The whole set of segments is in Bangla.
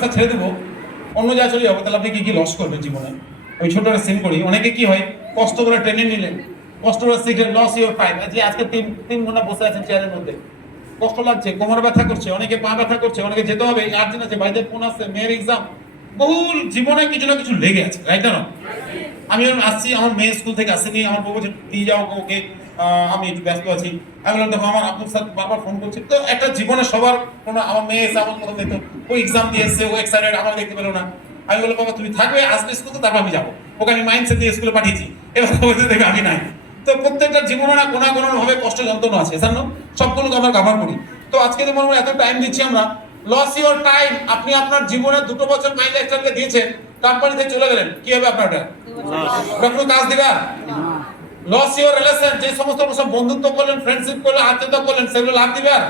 ব্যবসা ছেড়ে দেবো, অন্য জায়গায় চলে যাব, তাহলে আপনি কি কি লস করবেন জীবনে? আমি ছোট একটা সিন করি। অনেকে কি হয়, কষ্ট করে ট্রেনে নিলেন কষ্ট করে শিখলেন লস ইউর টাইম যে আজকে তিন তিন ঘণ্টা বসে আছেন চেয়ারের মধ্যে। কষ্ট লাগছে, কোমর ব্যথা করছে, অনেকে পা ব্যথা করছে, অনেকে যেতে হবে আর্জেন্ট আছে, ভাইদের ফোন আসছে, মেয়ের এক্সাম বহু জীবনে কিছু না কিছু লেগে আছে রাইট না আমি যখন আসছি, আমার মেয়ে স্কুল থেকে আসেনি, আমার বউ দিয়ে যাও, ওকে আমি একটু ব্যস্ত আছি। আমি বললাম দেখো আমার আপুর সাথে বারবার ফোন করছি। তো একটা জীবনে সবার কোনো আমার মেয়ে এসে আমার মতো দেখতো ও এক্সাম দিয়ে এসছে ও এক্সাইটেড আমার দেখতে পেল না। আমি বললাম বাবা তুমি থাকবে আসবে স্কুল তো তারপর আমি যাব। ওকে আমি মাইন্ড সেট দিয়ে স্কুলে পাঠিয়েছি। এবার ও বলছে আমি নাই। তো প্রত্যেকটা জীবনে না কোনো কোনো ভাবে কষ্ট যন্ত্রণা আছে জানো? সবগুলোকে আমরা কাভার করি। তো আজকে তো মনে এত টাইম দিচ্ছি আমরা। লস ইওর টাইম আপনি আপনার জীবনে দুটো বছর মাইন্ড এক্সট্রাকে দিয়েছেন কোম্পানি থেকে চলে গেলেন। কি হবে আপনার ওটা কোনো কাজ দিবা? লস ইওর রিলেশন যে সমস্ত সব বন্ধুত্ব করলেন ফ্রেন্ডশিপ করলেন আত্মীয়তা করলেন সেগুলো লাভ দিবে আর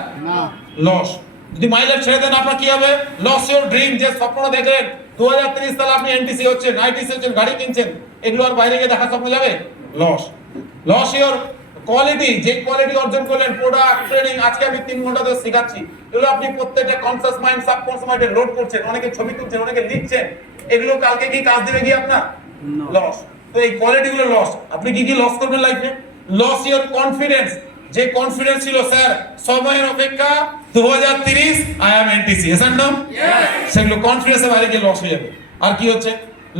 লস যদি মাইলেজ ছেড়ে দেন আপনার কি হবে? লস ইওর ড্রিম যে স্বপ্ন দেখলেন। দু হাজার তিরিশ সালে আপনি এনটিসি হচ্ছেন আইটিসি হচ্ছেন গাড়ি কিনছেন এগুলো আর বাইরে গিয়ে দেখার স্বপ্ন যাবে? লস লস ইওর কোয়ালিটি যে কোয়ালিটি অর্জন করলেন প্রোডাক্ট ট্রেনিং আজকে আমি তিন ঘণ্টা ধরে শেখাচ্ছি। এগুলো আপনি প্রত্যেকটা কনসাস মাইন্ড সাবকনসাস মাইন্ডে লোড করছেন অনেকে ছবি তুলছেন অনেকে লিখছেন। এগুলো কালকে কি কাজ দেবে কি আপনার? লস তো এই কোয়ালিটি গুলো লস আপনি কি কি লস করবেন লাইফে লস ইওর কনফিডেন্স যে কনফিডেন্স ছিল স্যার সময়ের অপেক্ষা দু হাজার তিরিশ আই এম এনটিসি এসার নাম সেগুলো কনফিডেন্সের বাইরে গিয়ে লস হয়ে যাবে। আর কি হচ্ছে?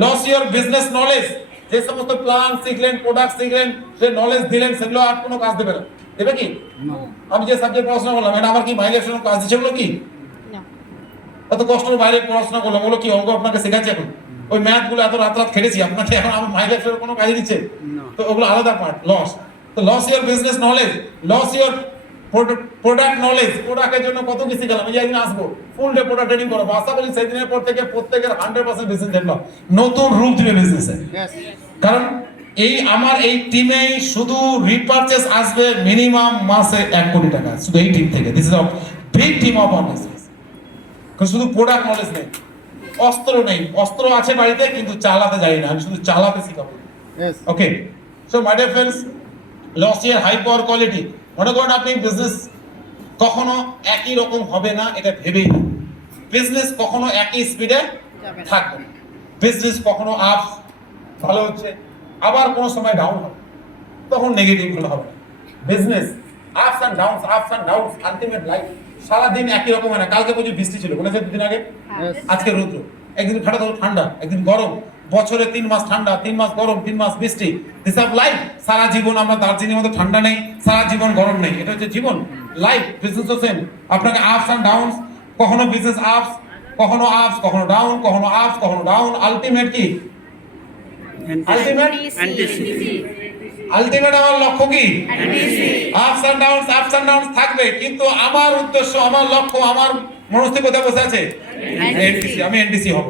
লস ইওর বিজনেস নলেজ যে সমস্ত প্ল্যান শিখলেন প্রোডাক্ট শিখলেন যে নলেজ দিলেন সেগুলো আর কোনো কাজ দেবে না। দেবে কি? আমি যে সাবজেক্ট পড়াশোনা করলাম এটা আমার কি মাইলের সঙ্গে কাজ দিচ্ছে ওগুলো কি? এত কষ্টের বাইরে পড়াশোনা করলাম ওগুলো কি অঙ্ক আপনাকে শেখাচ্ছে এখন? ওই ম্যাথগুলো এত রাত রাত খেটেছি আপনাকে এখন আমার মাইলের সঙ্গে কোনো কাজে দিচ্ছে? তো ওগুলো আলাদা পার্ট লস তো loss your business knowledge loss your product knowledge প্রোডাক্টের জন্য কত কিছু গেলাম এই একদিন আসব ফুল ডে প্রোডাক্ট ট্রেনিং করব। আশা করি সেদিনের পর থেকে প্রত্যেকের হান্ড্রেড পার্সেন্ট বিজনেস ডেভেলপ নতুন রূপ দিবে বিজনেসে কারণ এই আমার এই টিমে শুধু রিপারচেস আসবে মিনিমাম মাসে এক কোটি টাকা শুধু এই টিম থেকে। This is of big team of our business শুধু প্রোডাক্ট নলেজ নেই। অস্ত্র নেই। অস্ত্র আছে বাড়িতে কিন্তু চালাতে জানি না। আমি শুধু চালাতে শিখাবো। Okay so my dear friends loss your high power quality মনে করেন আপনি বিজনেস কখনো একই রকম হবে না এটা ভেবেই না। বিজনেস কখনো একই স্পিডে যাবে থাকবে না। বিজনেস কখনো আপ ভালো হচ্ছে। আবার কোনো সময় ডাউন হবে। তখন নেগেটিভগুলো হবে business ups and downs ups and downs ultimate life সারাদিন একই রকম হয় না। কালকে বুঝি বৃষ্টি ছিল মনে আছে দুদিন আগে? হ্যাঁ। আজকে রৌদ্র। একদিন ঠান্ডা তখন ঠান্ডা। একদিন গরম। বছরে তিন মাস ঠান্ডা তিন মাস গরম তিন মাস বৃষ্টি। দিস অফ লাইফ সারা জীবন আমরা দার্জিলিং মতো ঠান্ডা নেই সারা জীবন গরম নেই। এটা হচ্ছে জীবন। লাইফ বিজনেস তো সেম আপনাকে আপস অ্যান্ড ডাউনস কখনো বিজনেস আপস কখনো আপস কখনো ডাউন কখনো আপস কখনো ডাউন আলটিমেট কি? আলটিমেট আমার লক্ষ্য কি? আপস অ্যান্ড আপস অ্যান্ড থাকবে কিন্তু আমার উদ্দেশ্য আমার লক্ষ্য আমার মনস্থির কোথায় বসে আছে? আমি এনটিসি হব।